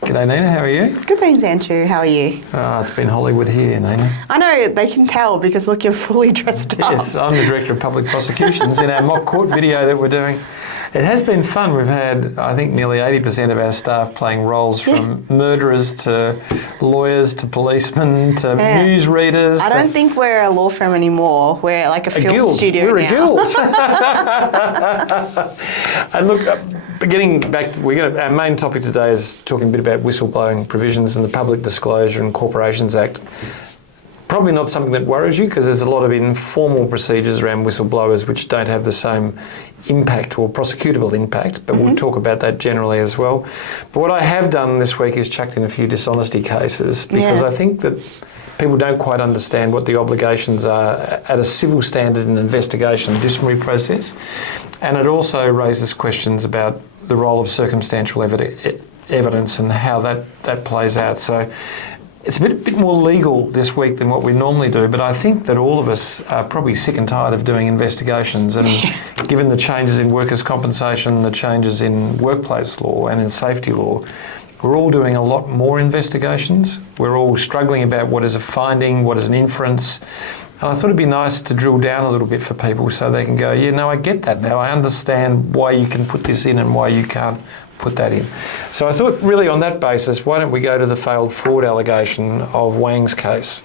G'day Nina, how are you? Good, thanks, Andrew. How are you? It's been Hollywood here, Nina. I know, they can tell because look, you're fully dressed up. Yes, I'm the Director of Public Prosecutions in our mock court video that we're doing. It has been fun. We've had, I think, nearly 80% of our staff playing roles from murderers to lawyers to policemen to newsreaders. I don't think we're a law firm anymore. We're like a film guild. studio We're now. a guild. And look, getting back, our main topic today is talking a bit about whistleblowing provisions in the Public Disclosure and Corporations Act. Probably not something that worries you because there's a lot of informal procedures around whistleblowers which don't have the same impact or prosecutable impact, but we'll talk about that generally as well. But what I have done this week is chucked in a few dishonesty cases because I think that people don't quite understand what the obligations are at a civil standard in investigation and disciplinary process. And it also raises questions about the role of circumstantial evidence and how that plays out. So it's a bit more legal this week than what we normally do, but I think that all of us are probably sick and tired of doing investigations, and given the changes in workers' compensation, the changes in workplace law and in safety law, we're all doing a lot more investigations. We're all struggling about what is a finding, what is an inference. And I thought it'd be nice to drill down a little bit for people so they can go, yeah, no, I get that now. I understand why you can put this in and why you can't put that in. So I thought really on that basis, why don't we go to the failed fraud allegation of Wang's case?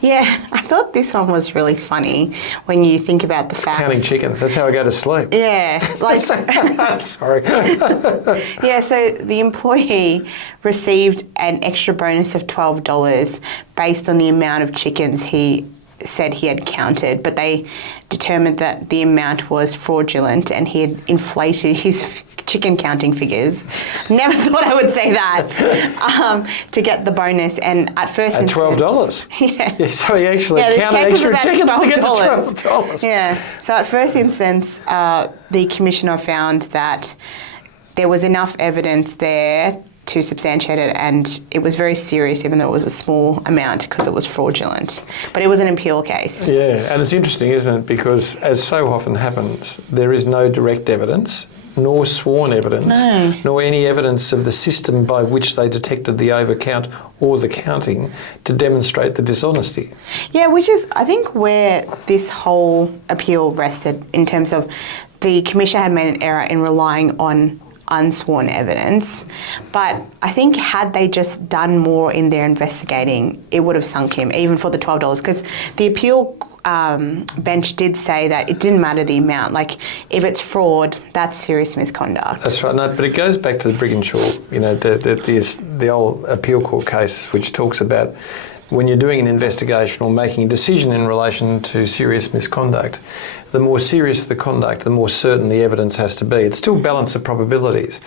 Yeah, I thought this one was really funny when you think about the facts. Counting chickens, that's how I go to sleep. Yeah. Like, sorry. Yeah, so the employee received an extra bonus of $12 based on the amount of chickens he said he had counted, but they determined that the amount was fraudulent and he had inflated his chicken counting figures. Never thought I would say that to get the bonus. And at first, at $12. Yeah. So he actually counted extra chickens to get to $12. Yeah. So at first instance, the commissioner found that there was enough evidence there to substantiate it, and it was very serious, even though it was a small amount because it was fraudulent. But it was an appeal case. Yeah, and it's interesting, isn't it? Because as so often happens, there is no direct evidence, nor sworn evidence, nor any evidence of the system by which they detected the overcount or the counting to demonstrate the dishonesty. Yeah, which is, I think, where this whole appeal rested in terms of the commissioner had made an error in relying on unsworn evidence, but I think had they just done more in their investigating, it would have sunk him, even for the $12, because the appeal bench did say that it didn't matter the amount. Like, if it's fraud, that's serious misconduct. That's right, no, but it goes back to the Brigginshaw, the old appeal court case, which talks about when you're doing an investigation or making a decision in relation to serious misconduct, the more serious the conduct, the more certain the evidence has to be. It's still balance of probabilities,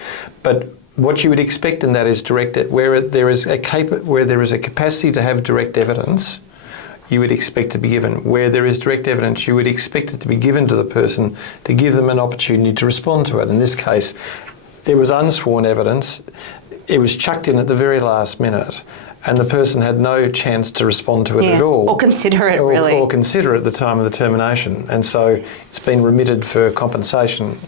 but what you would expect in that is where there is a capacity to have direct evidence, you would expect to be given. Where there is direct evidence, you would expect it to be given to the person to give them an opportunity to respond to it. In this case, there was unsworn evidence. It was chucked in at the very last minute, and the person had no chance to respond to it at all. Or consider it, really. Or consider it at the time of the termination. And so it's been remitted for compensation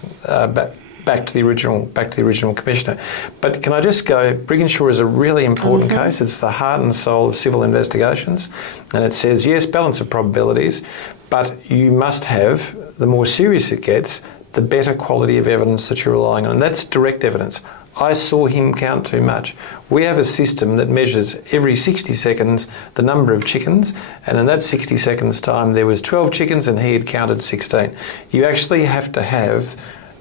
back to the original commissioner. But can I just go, Brigginshaw is a really important case. It's the heart and soul of civil investigations. And it says, yes, balance of probabilities, but you must have, the more serious it gets, the better quality of evidence that you're relying on. And that's direct evidence. I saw him count too much. We have a system that measures every 60 seconds the number of chickens, and in that 60 seconds time there was 12 chickens and he had counted 16. You actually have to have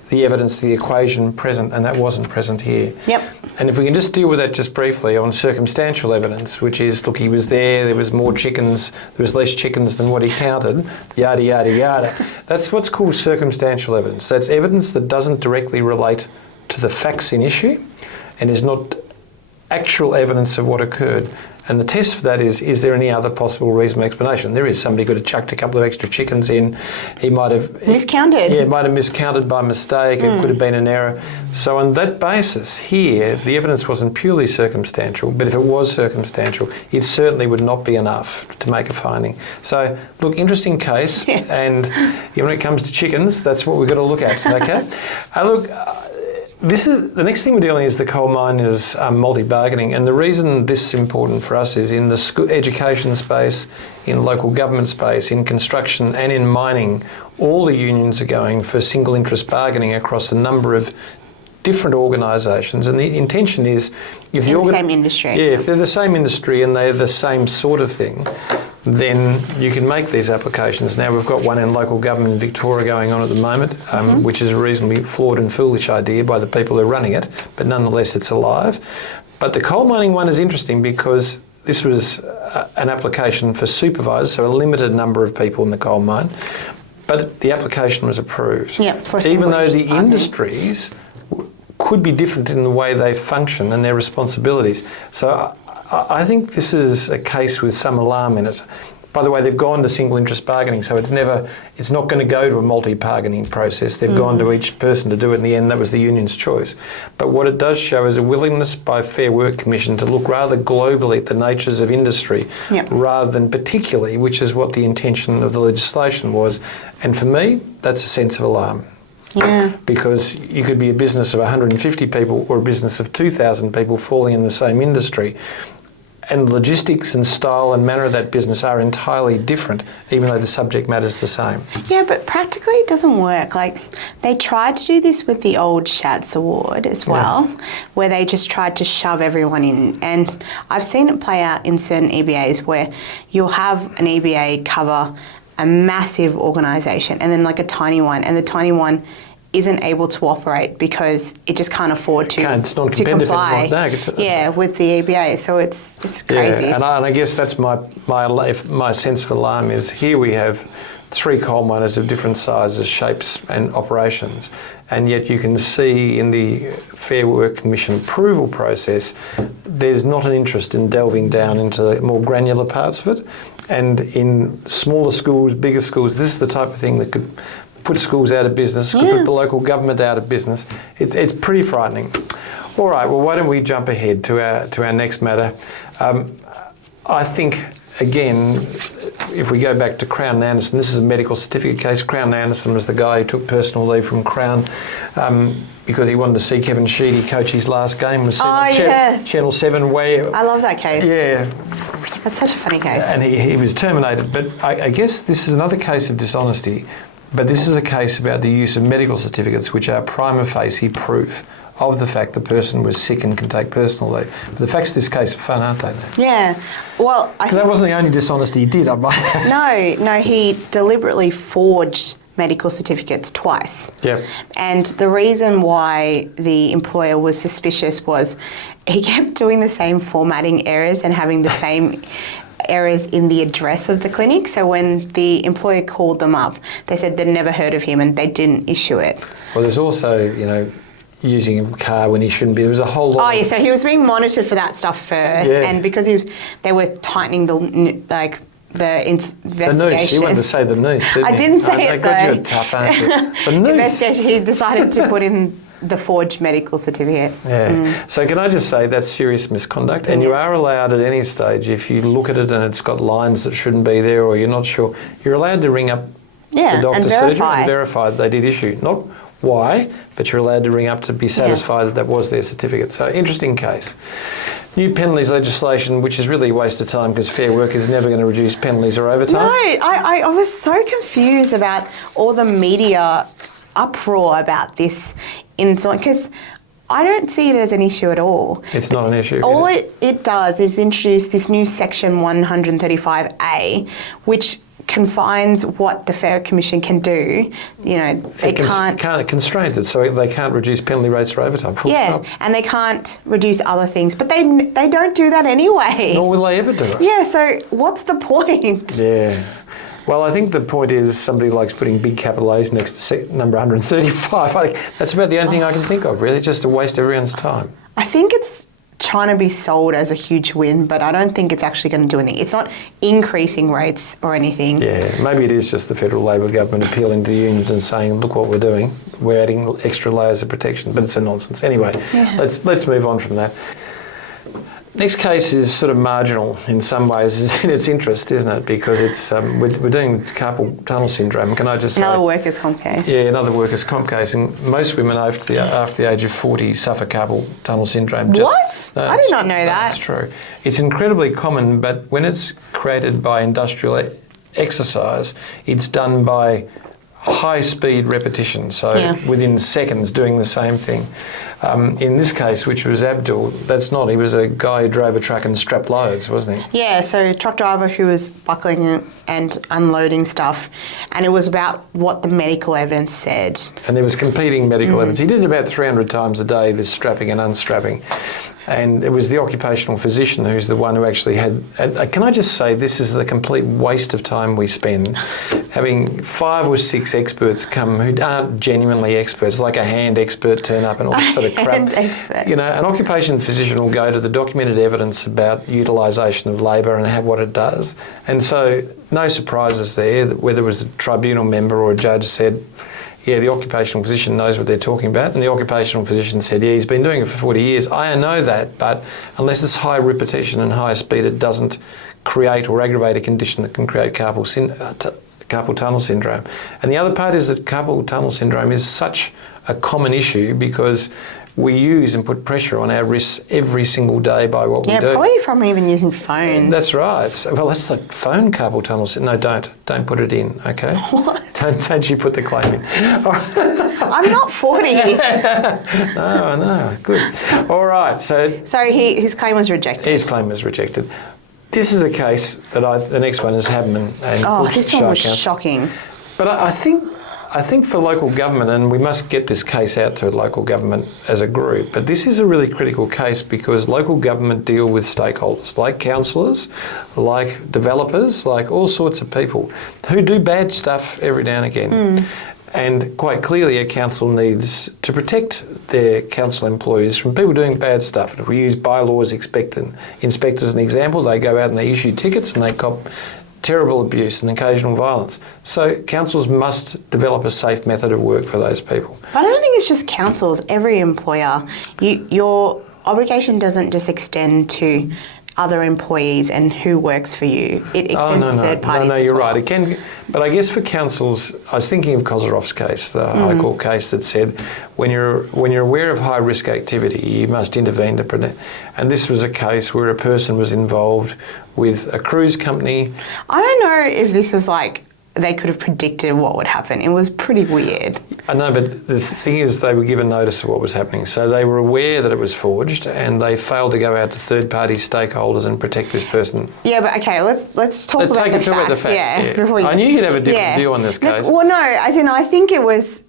the evidence, the equation present, and that wasn't present here. Yep. And if we can just deal with that just briefly on circumstantial evidence, which is, look, he was there was more chickens, there was less chickens than what he counted, yada, yada, yada. That's what's called circumstantial evidence. That's evidence that doesn't directly relate to the facts in issue and is not actual evidence of what occurred. And the test for that is there any other possible reasonable explanation? There is. Somebody could have chucked a couple of extra chickens in. He might have... Miscounted. Yeah, might have miscounted by mistake. It could have been an error. So on that basis, here, the evidence wasn't purely circumstantial, but if it was circumstantial, it certainly would not be enough to make a finding. So, look, interesting case. And when it comes to chickens, that's what we've got to look at, okay? this is the next thing we're dealing is the coal miners multi-bargaining, and the reason this is important for us is in the education space, in local government space, in construction and in mining, all the unions are going for single interest bargaining across a number of different organisations, and the intention is if in the same industry. Yeah, if they're the same industry and they're the same sort of thing, then you can make these applications. Now we've got one in local government in Victoria going on at the moment, which is a reasonably flawed and foolish idea by the people who are running it, but nonetheless it's alive. But the coal mining one is interesting because this was an application for supervisors, so a limited number of people in the coal mine, but the application was approved. Yeah, even though the industries could be different in the way they function and their responsibilities. So I think this is a case with some alarm in it. By the way, they've gone to single interest bargaining, so it's not going to go to a multi-bargaining process. They've gone to each person to do it. In the end, that was the union's choice. But what it does show is a willingness by Fair Work Commission to look rather globally at the natures of industry, rather than particularly, which is what the intention of the legislation was. And for me, that's a sense of alarm. Yeah. Because you could be a business of 150 people or a business of 2,000 people falling in the same industry, and the logistics and style and manner of that business are entirely different, even though the subject matter is the same. Yeah, but practically it doesn't work. Like, they tried to do this with the old Schatz Award as well, where they just tried to shove everyone in. And I've seen it play out in certain EBAs where you'll have an EBA cover a massive organisation and then like a tiny one, and the tiny one isn't able to operate because it just can't afford to comply with the EBA. So it's crazy. Yeah, and I guess that's my sense of alarm is here we have 3 coal miners of different sizes, shapes and operations, and yet you can see in the Fair Work Commission approval process there's not an interest in delving down into the more granular parts of it. And in smaller schools, bigger schools, this is the type of thing that could put schools out of business, could put the local government out of business. It's pretty frightening. All right, well, why don't we jump ahead to our next matter? I think, again, if we go back to Crown Anderson, this is a medical certificate case. Crown Anderson was the guy who took personal leave from Crown because he wanted to see Kevin Sheedy coach his last game. Channel 7 where... I love that case. Yeah. That's such a funny case. And he was terminated. But I guess this is another case of dishonesty, but this is a case about the use of medical certificates which are prima facie proof of the fact the person was sick and can take personal leave. But the facts of this case are fun, aren't they? Yeah. Well, I think that wasn't the only dishonesty he did, I might add. No, he deliberately forged medical certificates twice. Yeah. And the reason why the employer was suspicious was he kept doing the same formatting errors and having the same errors in the address of the clinic. So when the employer called them up, they said they'd never heard of him and they didn't issue it. Well, there's also, using a car when he shouldn't be. There was a whole lot. Oh, yeah, so he was being monitored for that stuff first, and because they were tightening the investigation. The noose. You wanted to say the noose, didn't you? I didn't say it, though. They got you a tough answer. The noose. Investigation, he decided to put in the forged medical certificate. Yeah. So can I just say that's serious misconduct, and you are allowed at any stage, if you look at it and it's got lines that shouldn't be there or you're not sure, you're allowed to ring up the doctor's surgery and verify that they did issue. Not why, but you're allowed to ring up to be satisfied that was their certificate. So interesting case. New penalties legislation, which is really a waste of time because Fair Work is never going to reduce penalties or overtime. No, I was so confused about all the media uproar about this because I don't see it as an issue at all. It's not an issue. All it does is introduce this new section 135A, which confines what the Fair Commission can do. They can't... It constrains it, so they can't reduce penalty rates for overtime. And they can't reduce other things, but they don't do that anyway. Nor will they ever do it. Yeah, so what's the point? Yeah. Well, I think the point is somebody likes putting big capital A's next to number 135. That's about the only thing I can think of, really, just to waste everyone's time. I think it's trying to be sold as a huge win, but I don't think it's actually going to do anything. It's not increasing rates or anything. Yeah, maybe it is just the federal Labor government appealing to the unions and saying, look what we're doing. We're adding extra layers of protection, but it's a nonsense. Anyway, let's move on from that. Next case is sort of marginal in some ways in its interest, isn't it? Because it's we're doing carpal tunnel syndrome. Can I just say? Another workers' comp case. Yeah, another workers' comp case. And most women after the age of 40 suffer carpal tunnel syndrome. What? I did not know that. That's true. It's incredibly common, but when it's created by industrial exercise, it's done by high-speed repetition, so within seconds doing the same thing. In this case, which was Abdul, that's not. He was a guy who drove a truck and strapped loads, wasn't he? Yeah, so truck driver who was buckling and unloading stuff, and it was about what the medical evidence said. And there was competing medical evidence. He did it about 300 times a day, this strapping and unstrapping. And it was the occupational physician who's the one who actually had... can I just say, this is the complete waste of time we spend having 5 or 6 experts come who aren't genuinely experts, like a hand expert turn up and all this sort of crap. Hand expert. You know, an occupational physician will go to the documented evidence about utilisation of labour and what it does. And so no surprises there, whether it was a tribunal member or a judge said, yeah, the occupational physician knows what they're talking about. And the occupational physician said, yeah, he's been doing it for 40 years. I know that, but unless it's high repetition and high speed, it doesn't create or aggravate a condition that can create carpal tunnel syndrome. And the other part is that carpal tunnel syndrome is such a common issue because we use and put pressure on our wrists every single day by what we do. Yeah, probably from even using phones. That's right. So, well, that's the phone carpal tunnel syndrome. No, don't put it in, okay? What? Don't you put the claim in. I'm not 40. No, I know. Good. All right. So his claim was rejected. his claim was rejected. This is a case that the next one is Habman and Oh, this one was Shire Council. shocking. But I think for local government, and we must get this case out to local government as a group, but this is a really critical case because local government deal with stakeholders like councillors, like developers, like all sorts of people who do bad stuff every now and again. And quite clearly a council needs to protect their council employees from people doing bad stuff. If we use bylaws inspectors as an example, they go out and they issue tickets and they cop terrible abuse and occasional violence. So councils must develop a safe method of work for those people. But I don't think it's just councils. Every employer, your obligation doesn't just extend to other employees and who works for you. It extends to third parties No, as you're well. right. It can, but I guess for councils, I was thinking of Kozarov's case, the High Court case that said when you're aware of high risk activity, you must intervene to prevent. And this was a case where a person was involved with a cruise company. I don't know if this was like they could have predicted what would happen. It was pretty weird. I know, but the thing is they were given notice of what was happening. So they were aware that it was forged and they failed to go out to third-party stakeholders and protect this person. Yeah, but okay, let's talk about the facts. Yeah, before you... I knew you'd have a different view on this case. Well, no, as in I think it was...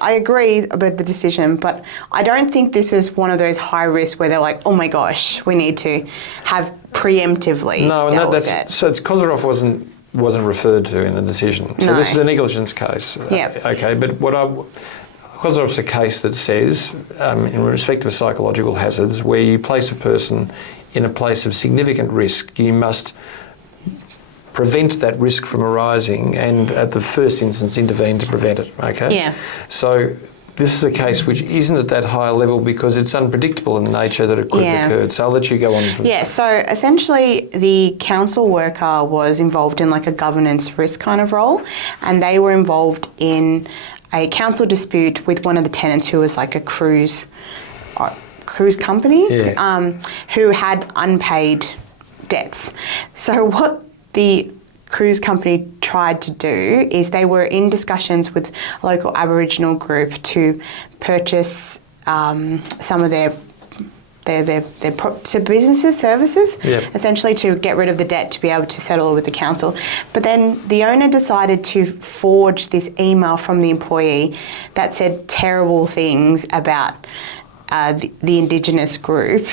I agree about the decision, but I don't think this is one of those high risks where they're like, oh my gosh, we need to have preemptively dealt with it. So Kozarov wasn't referred to in the decision. So No. this is a negligence case. Yep. Okay, but Kozarov's a case that says, in respect of psychological hazards, where you place a person in a place of significant risk, you must prevent that risk from arising and at the first instance intervene to prevent it, okay? Yeah. So this is a case which isn't at that high level because it's unpredictable in the nature that it could have occurred. So I'll let you go on. Yeah, so essentially the council worker was involved in like a governance risk kind of role, and they were involved in a council dispute with one of the tenants who was like a cruise company who had unpaid debts. So what the cruise company tried to do is they were in discussions with a local Aboriginal group to purchase some of their businesses services, essentially to get rid of the debt to be able to settle it with the council. But then the owner decided to forge this email from the employee that said terrible things about the Indigenous group,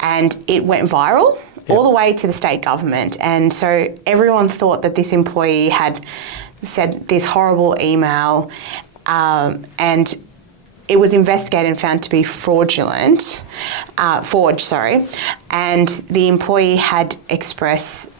and it went viral. All the way to the state government. And so everyone thought that this employee had said this horrible email, and it was investigated and found to be forged, and the employee had expressed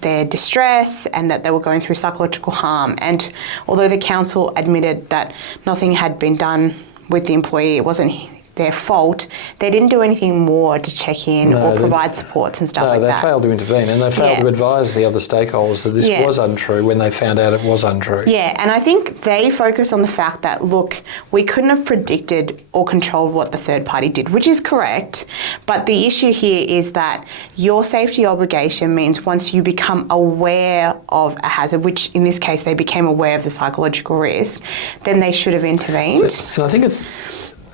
their distress and that they were going through psychological harm. And although the council admitted that nothing had been done with the employee, it wasn't their fault, they didn't do anything more to check in or they provide supports and stuff like No, that. they failed to intervene, and they failed Yeah. to advise the other stakeholders that this Yeah. was untrue when they found out it was untrue. Yeah, and I think they focus on the fact that, look, we couldn't have predicted or controlled what the third party did, which is correct. But the issue here is that your safety obligation means once you become aware of a hazard, which in this case they became aware of the psychological risk, then they should have intervened. And I think it's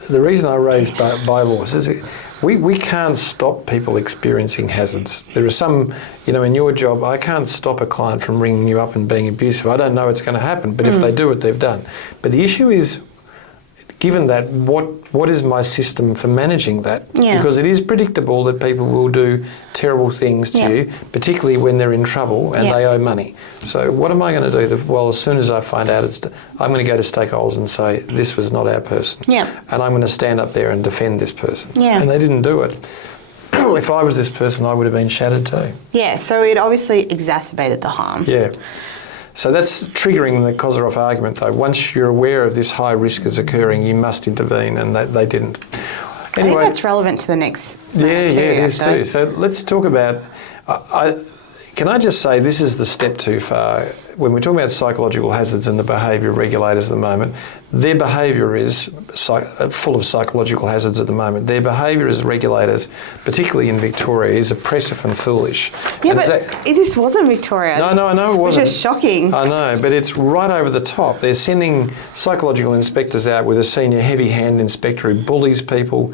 the reason I raised bylaws is we can't stop people experiencing hazards. There are some, in your job, I can't stop a client from ringing you up and being abusive. I don't know it's going to happen, but if they do it, they've done. But the issue is, given that, what is my system for managing that? Yeah. Because it is predictable that people will do terrible things to you, particularly when they're in trouble and they owe money. So what am I going to do? Well, as soon as I find out, I'm going to go to stakeholders and say, this was not our person. Yeah. And I'm going to stand up there and defend this person. Yeah. And they didn't do it. If I was this person, I would have been shattered too. Yeah, so it obviously exacerbated the harm. Yeah. So that's triggering the Kozyrev argument, though. Once you're aware of this high risk is occurring, you must intervene, and they didn't. Anyway, I think that's relevant to the next yeah, it is too. So let's talk about. Can I just say this is the step too far. When we're talking about psychological hazards and the behaviour regulators at the moment, their behaviour is full of psychological hazards at the moment. Their behaviour as regulators, particularly in Victoria, is oppressive and foolish. Yeah, and but this wasn't Victoria. No, I know it wasn't. Which is shocking. I know, but it's right over the top. They're sending psychological inspectors out with a senior heavy hand inspector who bullies people.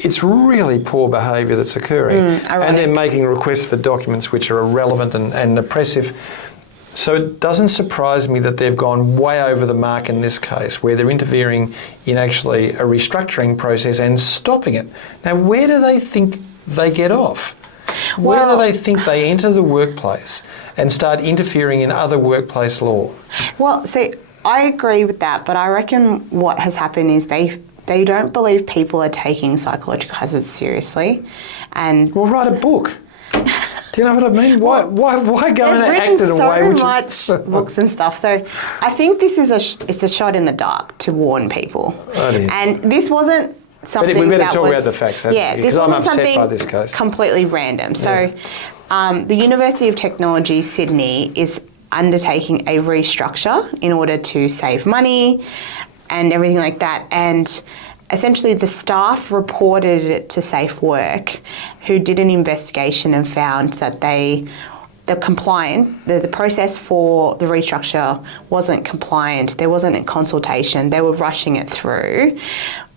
It's really poor behaviour that's occurring. And they're making requests for documents which are irrelevant and oppressive. So it doesn't surprise me that they've gone way over the mark in this case, where they're interfering in actually a restructuring process and stopping it. Now, where do they think they get off? Where do they think they enter the workplace and start interfering in other workplace law? Well, see, I agree with that, but I reckon what has happened is they don't believe people are taking psychological hazards seriously. And well, write a book. Do you know what I mean? Why go and act in a way which much is books and stuff. So I think this is it's a shot in the dark to warn people. Oh, it is. And this wasn't something we better that talk was, about the facts, yeah, this because I'm wasn't upset something by this case. Completely random. So the University of Technology Sydney is undertaking a restructure in order to save money and everything like that. And essentially the staff reported it to Safe Work, who did an investigation and found that the process for the restructure wasn't compliant. There wasn't a consultation. They were rushing it through,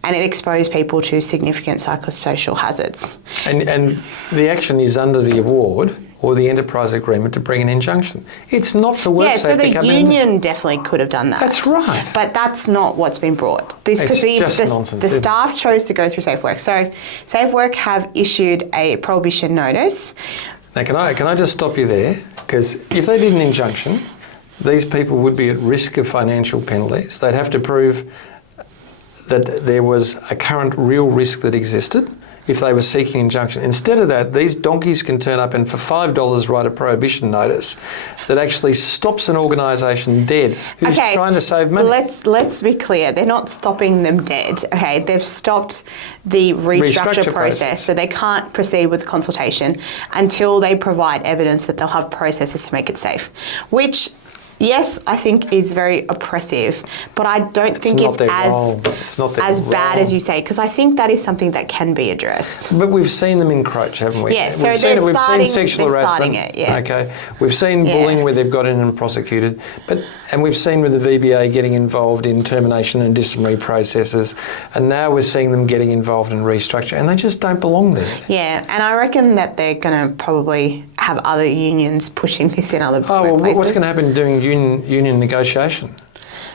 and it exposed people to significant psychosocial hazards. And the action is under the award or the enterprise agreement to bring an injunction. It's not for work safety. So the union definitely could have done that. That's right. But that's not what's been brought. Because the staff chose to go through Safe Work. So Safe Work have issued a prohibition notice. Now, can I just stop you there? Because if they did an injunction, these people would be at risk of financial penalties. They'd have to prove that there was a current real risk that existed if they were seeking injunction. Instead of that, these donkeys can turn up and for $5 write a prohibition notice that actually stops an organisation dead who's trying to save money. Let's be clear. They're not stopping them dead. Okay, they've stopped the restructure process, so they can't proceed with consultation until they provide evidence that they'll have processes to make it safe, which, yes, I think is very oppressive, but I don't think it's as bad as you say, because I think that is something that can be addressed. But we've seen them encroach, haven't we? Yeah, so we've seen sexual harassment. Okay, we've seen bullying where they've got in and prosecuted, and we've seen with the VBA getting involved in termination and disciplinary processes, and now we're seeing them getting involved in restructure, and they just don't belong there. Yeah, and I reckon that they're going to probably have other unions pushing this in other workplaces. Well, what's going to happen during union negotiation?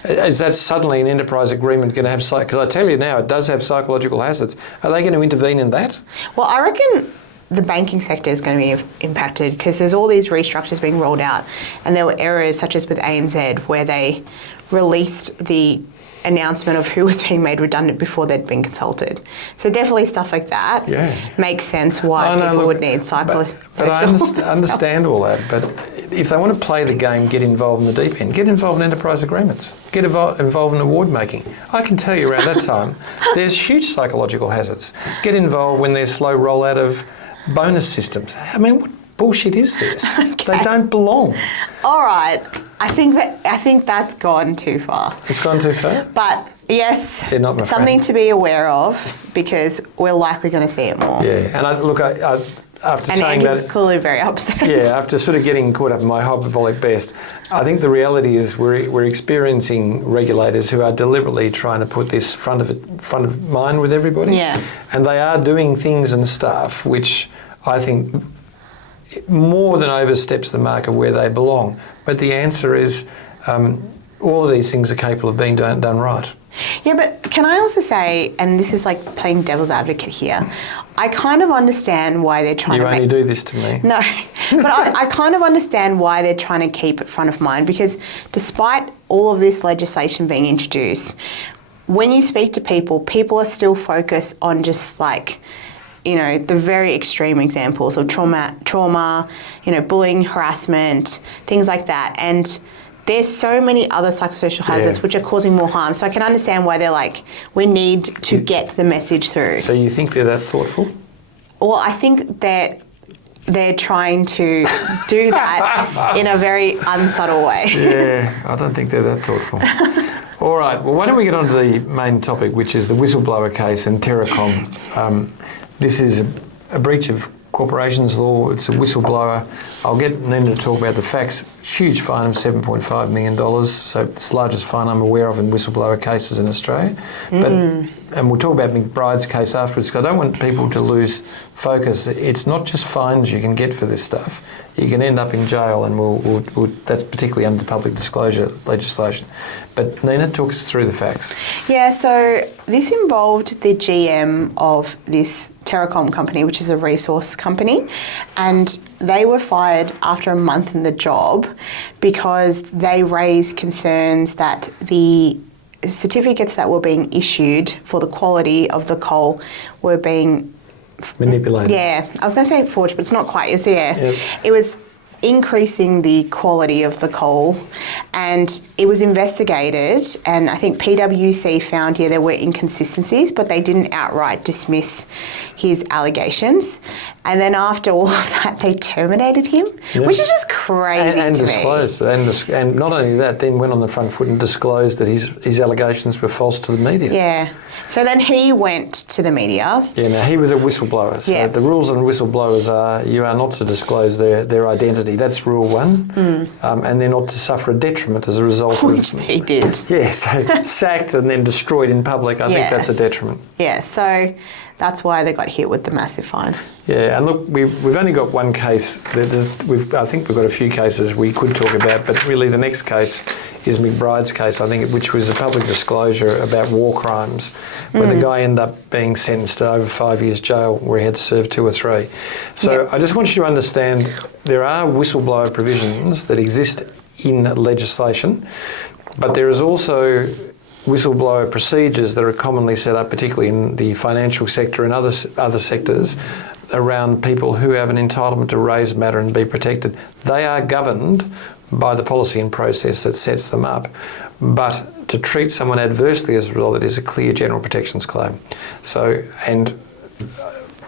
Is that suddenly an enterprise agreement going to have... Because I tell you now, it does have psychological hazards. Are they going to intervene in that? Well, I reckon the banking sector is going to be impacted because there's all these restructures being rolled out, and there were errors such as with ANZ where they released the announcement of who was being made redundant before they'd been consulted. So definitely stuff like that makes sense why people would need psychological. But I understand all that. But if they want to play the game, get involved in the deep end. Get involved in enterprise agreements. Get involved in award making. I can tell you around that time, there's huge psychological hazards. Get involved when there's slow rollout of bonus systems. I mean, what bullshit is this? Okay. They don't belong. All right. I think that's gone too far. It's gone too far? But yes, They're not my something friend. to be aware of because we're likely going to see it more. Yeah, and I after And saying Andy's that, clearly very upset. yeah, after sort of getting caught up in my hyperbolic best, I think the reality is we're experiencing regulators who are deliberately trying to put this front of mind with everybody. Yeah. And they are doing things and stuff which I think more than oversteps the mark of where they belong. But the answer is all of these things are capable of being done right. Yeah, but can I also say, and this is like playing devil's advocate here, I kind of understand why they're trying You to only do this to me. No, but I kind of understand why they're trying to keep it front of mind because despite all of this legislation being introduced, when you speak to people, people are still focused on just like, you know, the very extreme examples of trauma, you know, bullying, harassment, things like that. And there's so many other psychosocial hazards which are causing more harm. So I can understand why they're like, we need to get the message through. So you think they're that thoughtful? Well, I think that they're trying to do that in a very unsubtle way. Yeah, I don't think they're that thoughtful. All right, well, why don't we get on to the main topic, which is the whistleblower case and Terracom. This is a breach of corporations law. It's a whistleblower. I'll get Nina to talk about the facts. Huge fine of $7.5 million. So it's the largest fine I'm aware of in whistleblower cases in Australia. And we'll talk about McBride's case afterwards because I don't want people to lose focus. It's not just fines you can get for this stuff. You can end up in jail, and we'll that's particularly under the public disclosure legislation. But Nina, talk us through the facts. Yeah, so this involved the GM of this Terracom company, which is a resource company, and they were fired after a month in the job because they raised concerns that the certificates that were being issued for the quality of the coal were being Manipulated. Yeah, I was going to say forged, but it's not quite. Yep. It was increasing the quality of the coal, and it was investigated, and I think PwC found there were inconsistencies, but they didn't outright dismiss his allegations. And then after all of that, they terminated him, which is just crazy and to me. disclosed, and not only that, then went on the front foot and disclosed that his allegations were false to the media. Yeah. So then he went to the media. Yeah, now he was a whistleblower. So Yeah. the rules on whistleblowers are you are not to disclose their identity. That's rule one. And they're not to suffer a detriment as a result Which they did. Yeah, so sacked and then destroyed in public, I think Yeah. that's a detriment. Yeah, so that's why they got hit with the massive fine. Yeah, and look, we've only got one case. I think we've got a few cases we could talk about, but really the next case is McBride's case, I think, which was a public disclosure about war crimes, where the guy ended up being sentenced to over 5 years jail, where he had to serve 2 or 3. So I just want you to understand there are whistleblower provisions that exist in legislation, but there is also whistleblower procedures that are commonly set up, particularly in the financial sector and other sectors, around people who have an entitlement to raise matter and be protected. They are governed by the policy and process that sets them up. But to treat someone adversely as a result, it is a clear general protections claim. So, and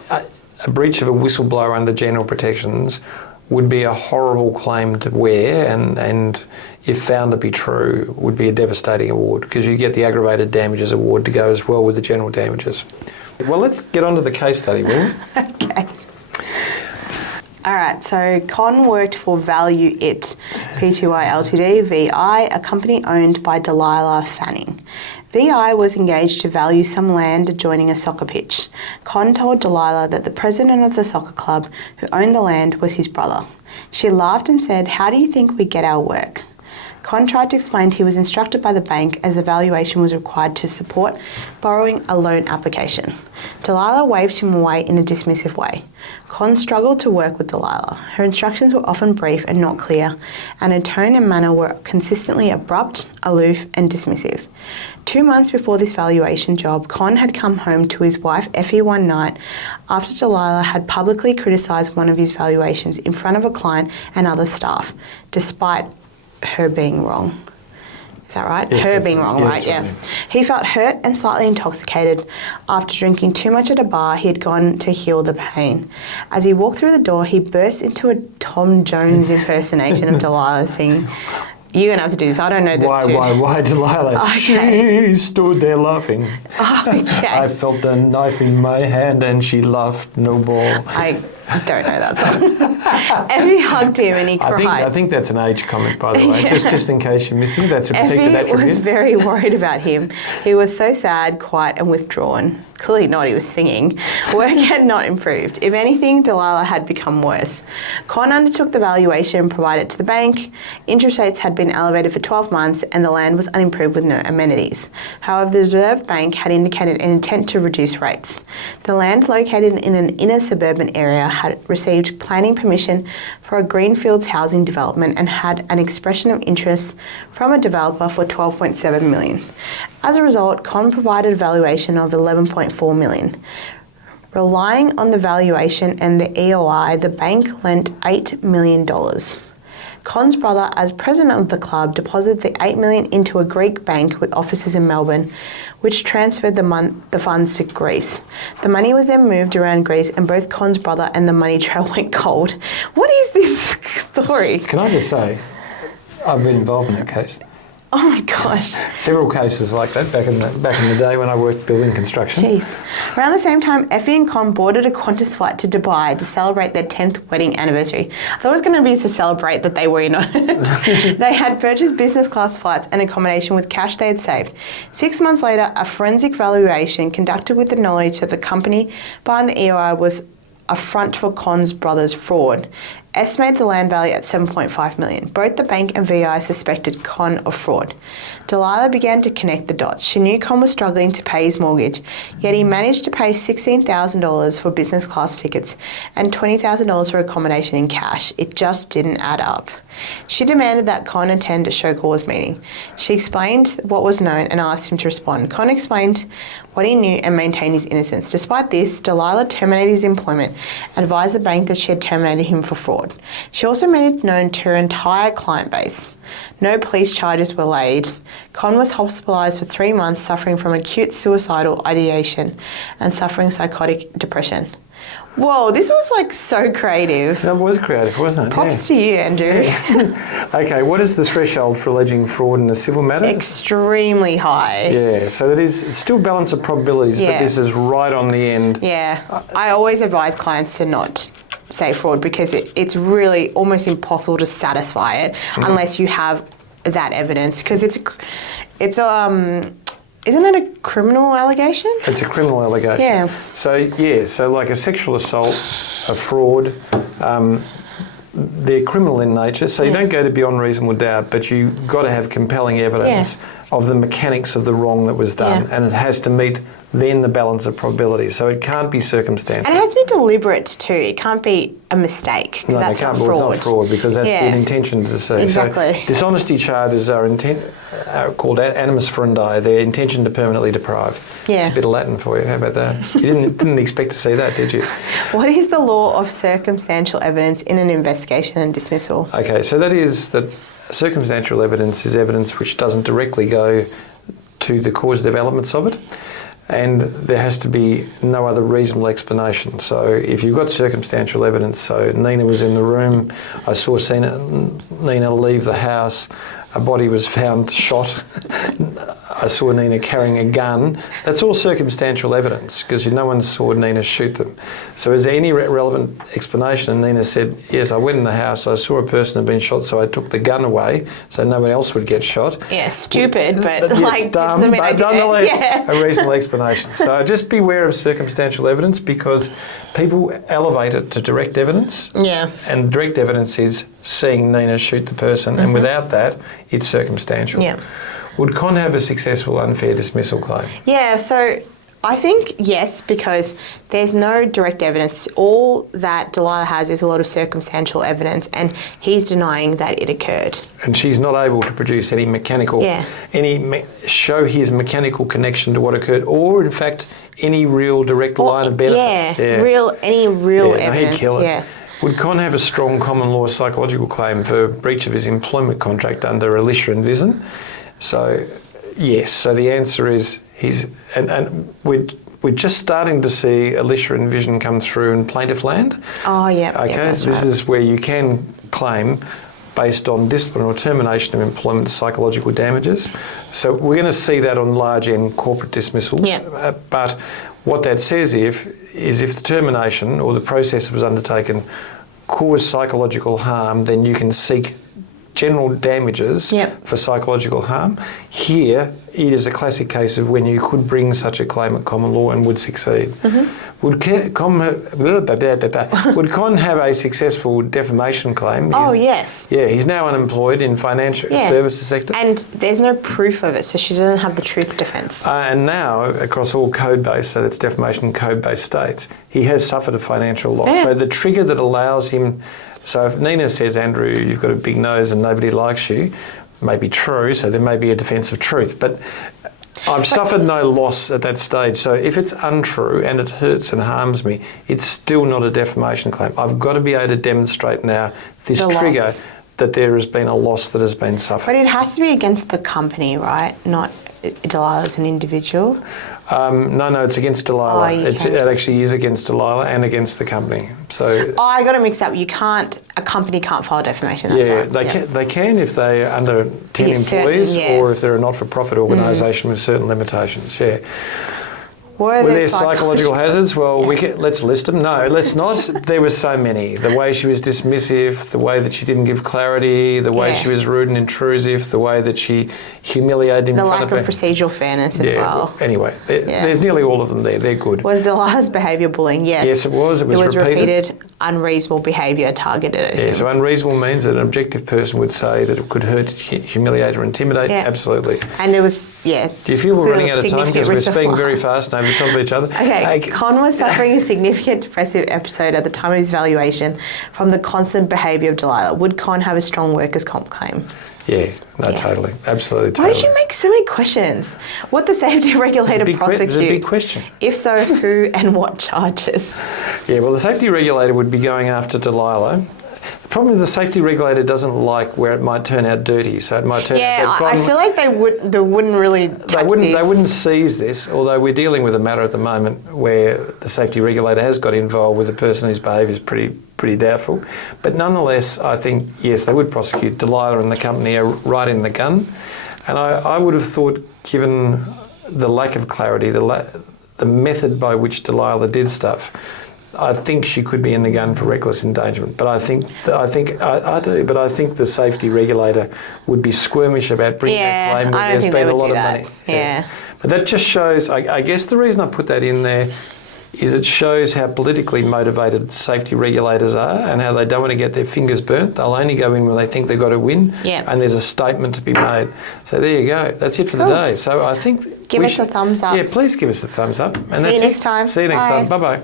a breach of a whistleblower under general protections would be a horrible claim to wear, and if found to be true, would be a devastating award because you get the aggravated damages award to go as well with the general damages. Well, let's get on to the case study, will we? Okay. All right, so Con worked for Value It Pty Ltd, VI, a company owned by Delilah Fanning. VI was engaged to value some land adjoining a soccer pitch. Con told Delilah that the president of the soccer club who owned the land was his brother. She laughed and said, "How do you think we get our work?" Con tried to explain he was instructed by the bank as the valuation was required to support borrowing a loan application. Delilah waved him away in a dismissive way. Con struggled to work with Delilah. Her instructions were often brief and not clear, and her tone and manner were consistently abrupt, aloof, and dismissive. 2 months before this valuation job, Con had come home to his wife Effie one night after Delilah had publicly criticised one of his valuations in front of a client and other staff, despite her being wrong. Is that right? Yes, her being wrong, right? Yeah. Yeah. He felt hurt and slightly intoxicated. After drinking too much at a bar, he had gone to heal the pain. As he walked through the door, he burst into a Tom Jones impersonation of Delilah singing, "You're going to have to do this. I don't know the tune." Why, Delilah? Okay. She stood there laughing. Okay. I felt the knife in my hand and she laughed no more. I don't know that song. Effie hugged him and he cried. I think that's an age comment, by the way. Yeah. Just in case you're missing, that's a protected Effie attribute. was very worried about him. He was so sad, quiet and withdrawn. Clearly not, he was singing. Work had not improved. If anything, Delilah had become worse. Con undertook the valuation and provided it to the bank. Interest rates had been elevated for 12 months and the land was unimproved with no amenities. However, the Reserve Bank had indicated an intent to reduce rates. The land, located in an inner suburban area, had received planning permission for a greenfields housing development and had an expression of interest from a developer for $12.7 million. As a result, Con provided a valuation of $11.4 million. Relying on the valuation and the EOI, the bank lent $8 million. Con's brother, as president of the club, deposited the $8 million into a Greek bank with offices in Melbourne, which transferred the funds to Greece. The money was then moved around Greece and both Con's brother and the money trail went cold. What is this story? Can I just say, I've been involved in that case. Oh my gosh. Several cases like that back in the day when I worked building construction. Jeez. Around the same time, Effie and Con boarded a Qantas flight to Dubai to celebrate their 10th wedding anniversary. I thought it was going to be to celebrate that they were in on it. They had purchased business class flights and accommodation with cash they had saved. 6 months later, a forensic valuation conducted with the knowledge that the company behind the EOI was a front for Con's brother's fraud, estimated the land value at $7.5 million. Both the bank and VI suspected Con of fraud. Delilah began to connect the dots. She knew Con was struggling to pay his mortgage, yet he managed to pay $16,000 for business class tickets and $20,000 for accommodation in cash. It just didn't add up. She demanded that Con attend a show cause meeting. She explained what was known and asked him to respond. Con explained what he knew and maintained his innocence. Despite this, Delilah terminated his employment and advised the bank that she had terminated him for fraud. She also made it known to her entire client base. No police charges were laid. Con was hospitalised for 3 months, suffering from acute suicidal ideation and suffering psychotic depression. Whoa, this was like so creative. That was creative, wasn't it? Props to you, Andrew. Okay, what is the threshold for alleging fraud in a civil matter? Extremely high. Yeah, so it's still balance of probabilities, but this is right on the end. Yeah, I always advise clients to not say fraud because it's really almost impossible to satisfy it unless you have that evidence, because isn't it a criminal allegation? It's a criminal allegation. Yeah. So like a sexual assault, a fraud, they're criminal in nature, so you don't go to beyond reasonable doubt, but you've got to have compelling evidence of the mechanics of the wrong that was done, and it has to meet then the balance of probability. So it can't be circumstantial. And it has to be deliberate too. It can't be a mistake, because that's not fraud. It's not fraud because that's an intention to deceive. Exactly. So dishonesty charges are called animus furandae. They're intention to permanently deprive. Yeah. It's a bit of Latin for you. How about that? You didn't expect to see that, did you? What is the law of circumstantial evidence in an investigation and dismissal? Okay, so that is that circumstantial evidence is evidence which doesn't directly go to the causative elements of it, and there has to be no other reasonable explanation. So if you've got circumstantial evidence, so Nina was in the room, I saw Nina leave the house, a body was found shot, I saw Nina carrying a gun, that's all circumstantial evidence because no one saw Nina shoot them. So is there any relevant explanation? And Nina said, yes, I went in the house, I saw a person had been shot, so I took the gun away so no one else would get shot. Yeah, stupid, but Yes, like, dumb, doesn't mean I but did it. nonetheless, Yeah. a reasonable explanation. So just beware of circumstantial evidence because people elevate it to direct evidence. Yeah. And direct evidence is seeing Nina shoot the person, and without that, it's circumstantial. Yeah. Would Con have a successful unfair dismissal claim? Yeah, so I think yes, because there's no direct evidence. All that Delilah has is a lot of circumstantial evidence, and he's denying that it occurred. And she's not able to produce any mechanical, show his mechanical connection to what occurred, or in fact any real direct line of benefit. Any real evidence. He'd kill it. Would Con have a strong common law psychological claim for breach of his employment contract under Alicia and Vision? So, yes. So the answer is and we're just starting to see Alicia and Vision come through in plaintiff land. Oh, yeah. Okay, yeah, so this is where you can claim based on discipline or termination of employment psychological damages. So we're going to see that on large N corporate dismissals. Yeah. But what that says is if the termination or the process that was undertaken caused psychological harm, then you can seek general damages for psychological harm. Here, it is a classic case of when you could bring such a claim at common law and would succeed. Would Con have a successful defamation claim? Yes. Yeah, he's now unemployed in financial services sector. And there's no proof of it, so she doesn't have the truth defence. And now, across all code-based, so that's defamation code-based states, he has suffered a financial loss. Yeah. So the trigger that allows him... So if Nina says, Andrew, you've got a big nose and nobody likes you, may be true, so there may be a defence of truth. But I've suffered no loss at that stage. So if it's untrue and it hurts and harms me, it's still not a defamation claim. I've got to be able to demonstrate now this trigger that there has been a loss that has been suffered. But it has to be against the company, right? Not Delilah as an individual. No, it's against Delilah. It actually is against Delilah and against the company. So I got it mixed up. A company can't file defamation. That's right. They can if they're under 10 employees or if they're a not-for-profit organisation with certain limitations. Yeah. Were there psychological hazards? Well, let's list them. No, let's not. There were so many. The way she was dismissive, the way that she didn't give clarity, the way she was rude and intrusive, the way that she humiliated him in front of the lack of procedural fairness as well. Anyway, there's nearly all of them there. They're good. Was Delilah's behaviour bullying? Yes. Yes, it was. It was repeated unreasonable behaviour targeted at him. So unreasonable means that an objective person would say that it could hurt, humiliate or intimidate. Yeah. Absolutely. And there was, Do you feel we're running out of time because we're speaking very fast and over top of each other? Okay, Con was suffering a significant depressive episode at the time of his valuation from the constant behaviour of Delilah. Would Con have a strong workers' comp claim? Yeah, totally. Absolutely, totally. Why did you make so many questions? What the safety regulator prosecute? It's a big question. If so, who and what charges? Yeah, well, the safety regulator would be going after Delilah. The problem is the safety regulator doesn't like where it might turn out dirty, so it might turn out... Yeah, I feel like they wouldn't really touch this. They wouldn't seize this, although we're dealing with a matter at the moment where the safety regulator has got involved with a person whose behaviour is pretty doubtful. But nonetheless, I think, yes, they would prosecute. Delilah and the company are right in the gun. And I would have thought, given the lack of clarity, the method by which Delilah did stuff, I think she could be in the gun for reckless endangerment. But I think the safety regulator would be squirmish about bringing that claim when there's been a lot of money. Yeah. But that just shows, I guess the reason I put that in there is it shows how politically motivated safety regulators are and how they don't want to get their fingers burnt. They'll only go in when they think they've got to win and there's a statement to be made. So there you go. That's it for the day. So I think... Give us a thumbs up. Yeah, please give us a thumbs up. And See you next time. See you next time. Bye-bye.